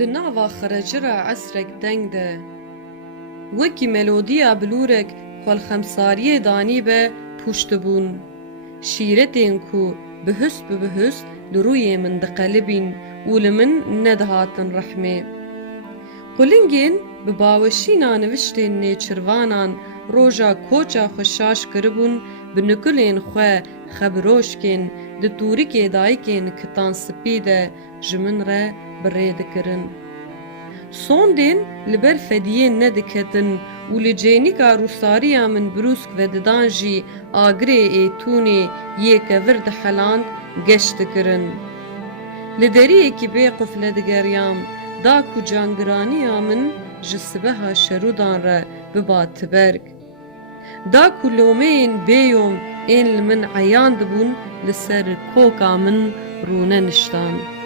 Di nava xeracira esrek deng de wekî melodiya bilûrek xwelxemsariyê danîbe pûştibûn. Şîretên ku bihûst bi bihûst li rûyê min diqelibîn û li min nedihatin rehmê. Qulingên bi baweşîna niviştên nêçirvanan roja koça xwe şaş kiribûn, bi nikulên xwe xebiroşkên di tûrikê dayikên kitanspî de ji min re birê dikirin. Sondên li ber fediyên nediketin û li cênîka rûsariya min brûsk vedidan jî agirê êtûnê yêkevir diheland geş dikirin. Li deriyekî bêqufle digeriyam, da ku cangiraniya min ji sibeha şerûdan re biba tiberg. Da ku lomeyên bêyom ên li min eyan dibûn li ser koka min rûne niştan.